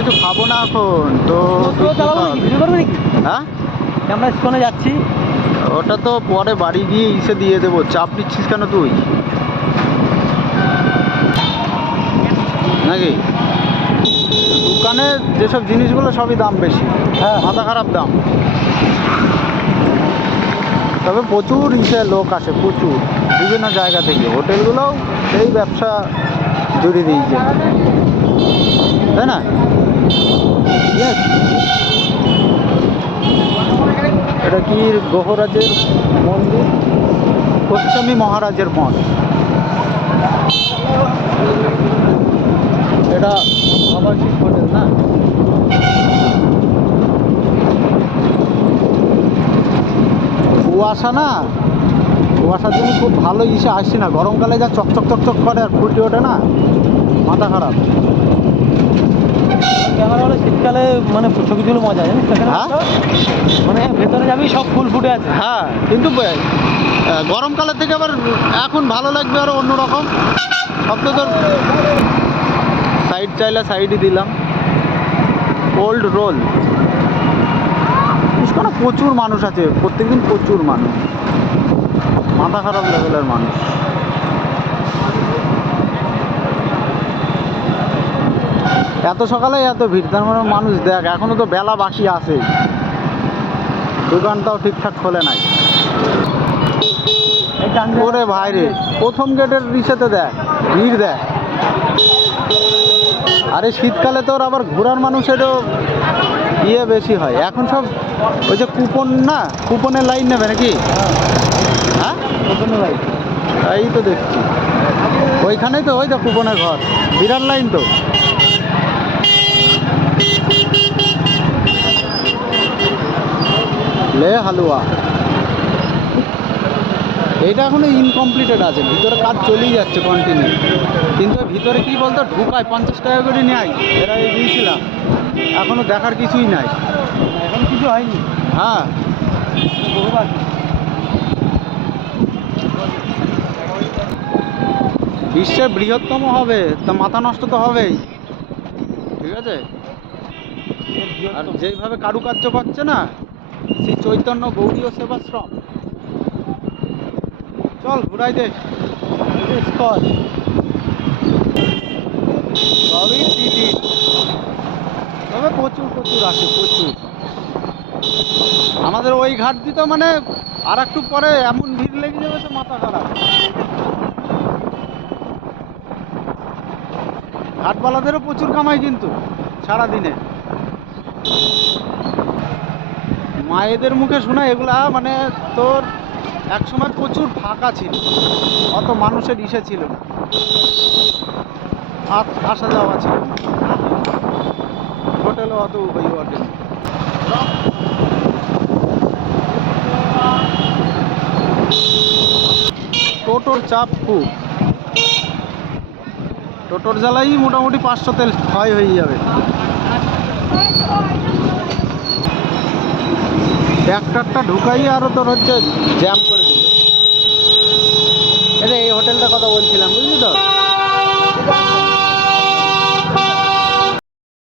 কিছু খাবো না এখন তো। হ্যাঁ, আমরা স্কুলে যাচ্ছি। ওটা তো পরে বাড়ি গিয়ে ইসে দিয়ে দেবো। চাপ নিচ্ছিস কেন তুই? নাকি দোকানে যেসব জিনিসগুলো সবই দাম বেশি। হ্যাঁ, মাথা খারাপ দাম। তবে প্রচুর লোক আসে, প্রচুর বিভিন্ন জায়গা থেকে। হোটেলগুলোও সেই ব্যবসা জুড়ে দিয়েছে, তাই না? এটা কি গ্রহরাজের মন্দির, পশ্চিমী মহারাজের মঠ। এটা আবাসিক হোটেল না? কুয়াশা না, কুয়াশার জন্য খুব ভালো আসছে না। গরমকালে যা চকচক চকচক করে আর ফুটে ওঠে না, মাথা খারাপ। ক্যামেরা হলে শীতকালে মানে ছবি তুলে মজা, জানিস তো? হ্যাঁ, মানে ভেতরে যাবি সব ফুল ফুটে আছে। হ্যাঁ, কিন্তু গরমকালের থেকে আবার এখন ভালো লাগবে আরো অন্যরকম। সব তো তোর সাইড চাইলে সাইডই দিলাম। ওল্ড রোল পুষ্করে প্রচুর মানুষ আছে, প্রত্যেকদিন প্রচুর মানুষ, মাথা খারাপ লেভেলের মানুষ। এত সকালে এত ভিড়, তার মানে মানুষ দেখ এখনো তো বেলা বাকি আছে, দোকানটাও ঠিকঠাক খোলে নাই। ওরে ভাইরে, প্রথম গেটের রিসেতে দেখ ভিড় দেখ। আরে শীতকালে তোর আবার ঘোরার মানুষেরও ইয়ে বেশি হয়। এখন সব ওই যে কুপন না, কুপনের লাইন নেবে নাকি? হ্যাঁ, কুপনের লাইন, এই তো দেখছি ওইখানেই তো, ওই তো কুপনের ঘর, বিরাট লাইন তো। লে হালুয়া, এইটা এখনো ইনকমপ্লিটেড আছে, ভিতরে কাজ চলেই যাচ্ছে কন্টিনিউ। কিন্তু ভিতরে কি বলতো, ঢুকায় 50 টাকা করে নেয়। এরা গিয়েছিলাম, এখনো দেখার কিছুই নাই, এখন কিছু হয়নি। হ্যাঁ, বিশ্বের বৃহত্তম হবে, তা মাথা নষ্ট তো হবেই, ঠিক আছে? আর যেইভাবে কারুকার্য করছে না, শ্রী চৈতন্য গৌড়ীয় সেবাশ্রম। চল ঘুরাই দে। সবই টিকিট, তবে প্রচুর প্রচুর আসে, প্রচুর। আমাদের ওই ঘাট দিতে মানে আর একটু পরে এমন ভিড় লেগে যাবে তো মাথা খারাপ। ঘাটবালাদেরও প্রচুর কামাই কিন্তু সারাদিনে। মায়েদের মুখে শোনা এগুলা, মানে তোর একসময় প্রচুর ফাঁকা ছিল, অত মানুষের ইসে ছিল না, আসা যাওয়া ছিল না, হোটেলও অত হয়ে ওঠেনি। টোটোর চাপ খুব, টোটোর জ্বালাই মোটামুটি 500 তেল ক্ষয় হয়ে যাবে। ট্র্যাক্টরটা ঢুকাই আরও তোর হচ্ছে জ্যাম করে দিল। এই হোটেলটার কথা বলছিলাম, বুঝলি?